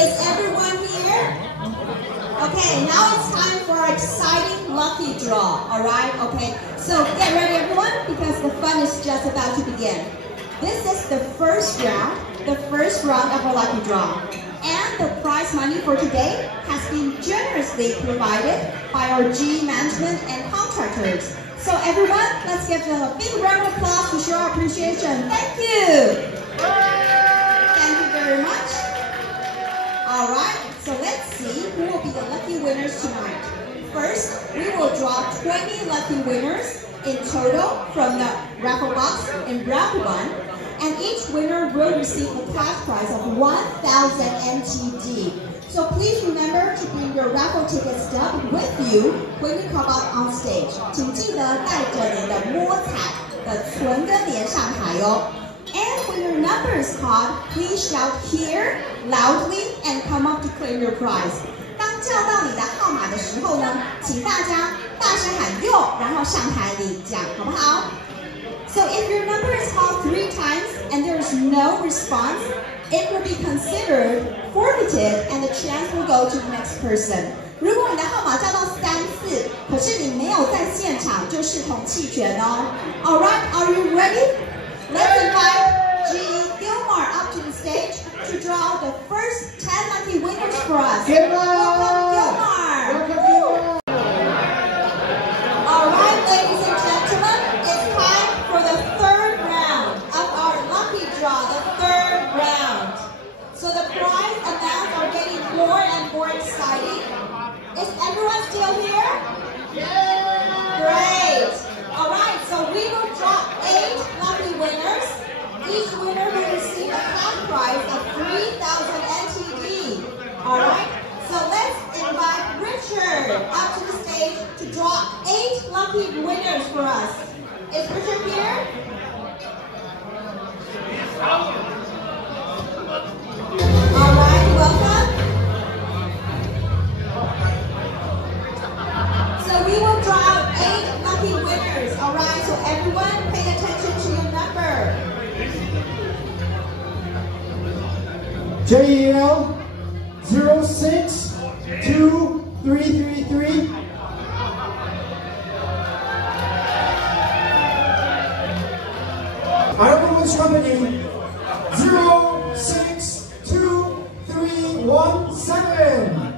Is everyone here? Okay, now it's time for our exciting lucky draw. All right, okay. So get ready, everyone, because the fun is just about to begin. This is the first round of our lucky draw. And the prize money for today has been generously provided by our GE management and contractors. So everyone, let's give them a big round of applause to show our appreciation. Thank you. Thank you very much. All right, so let's see who will be the lucky winners tonight. First, we will draw 20 lucky winners in total from the raffle box in round 1. And each winner will receive a cash prize of 1,000 NTD. So please remember to bring your raffle ticket stub with you when you come out on stage. 请记得带着你的摸彩的存根连上台哦。And when your number is called, please shout here loudly and come up to claim your prize. 当叫到你的号码的时候呢，请大家大声喊哟，然后上台领奖，好不好？ So if your number is called 3 times and there is no response, it will be considered forfeited and the chance will go to the next person. 如果你的号码叫到3次，可是你没有在现场，就视同弃权哦。All right, are you ready? Let's invite GE Gilmar up to the stage to draw the first 10 lucky winners for us. Welcome, Gilmar. All right, ladies and gentlemen, it's time for the third round of our lucky draw, the third round. So the prize amounts are getting more and more exciting. Is everyone still here? Yeah! Great! Alright, so we will draw 8 lucky winners. Each winner will receive a cash prize of 3,000 NTD. Alright, so let's invite Richard up to the stage to draw 8 lucky winners for us. Is Richard here? Alright, welcome. So we will draw 8 lucky winners. Alright, so everyone pay attention to your number. JEL 062333. I don't know which company. 062317.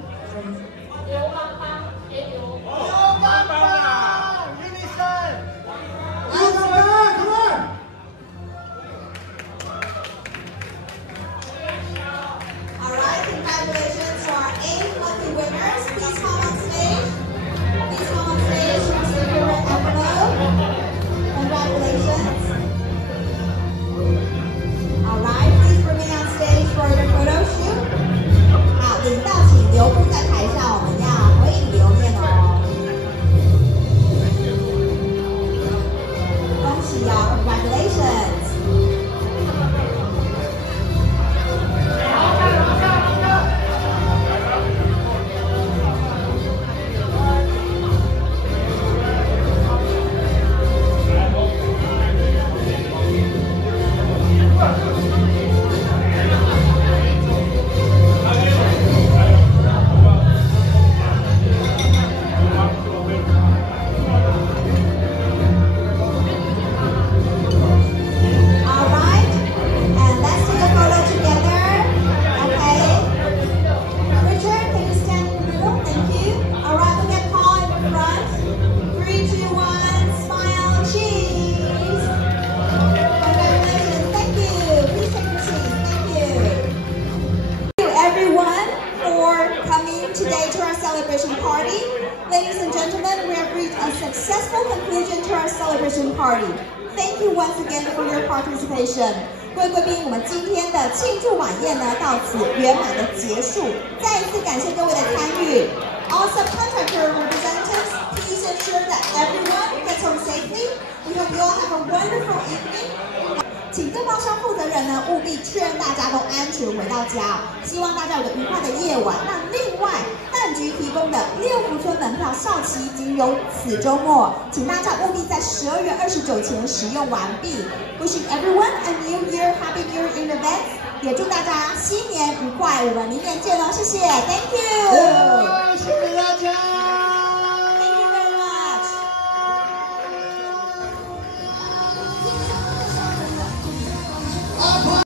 Congratulations to our 8 lucky winners. Please come on stage. Please come on stage. Receive your red envelope. Congratulations. Alright, please remain on stage for your photo shoot. 好，领到请留步在台上，我们要合影留念哦。恭喜哦 ，Congratulations. Today to our celebration party. Ladies and gentlemen, we have reached a successful conclusion to our celebration party. Thank you once again for your participation. 各位贵宾，我们今天的庆祝晚宴呢到此圆满的结束。再一次感谢各位的参与。All subcontractor representatives, please ensure that everyone gets home safely. We hope you all have a wonderful evening. 请各包商负责人呢务必确认大家都安全回到家，希望大家有个愉快的夜晚。那另外，饭局提供的六福村门票效期已经由此周末，请大家务必在12月29前使用完毕。Wishing everyone a New Year, Happy New Year in advance！ 也祝大家新年愉快，我们明年见喽，谢谢 ，Thank you，谢谢大家。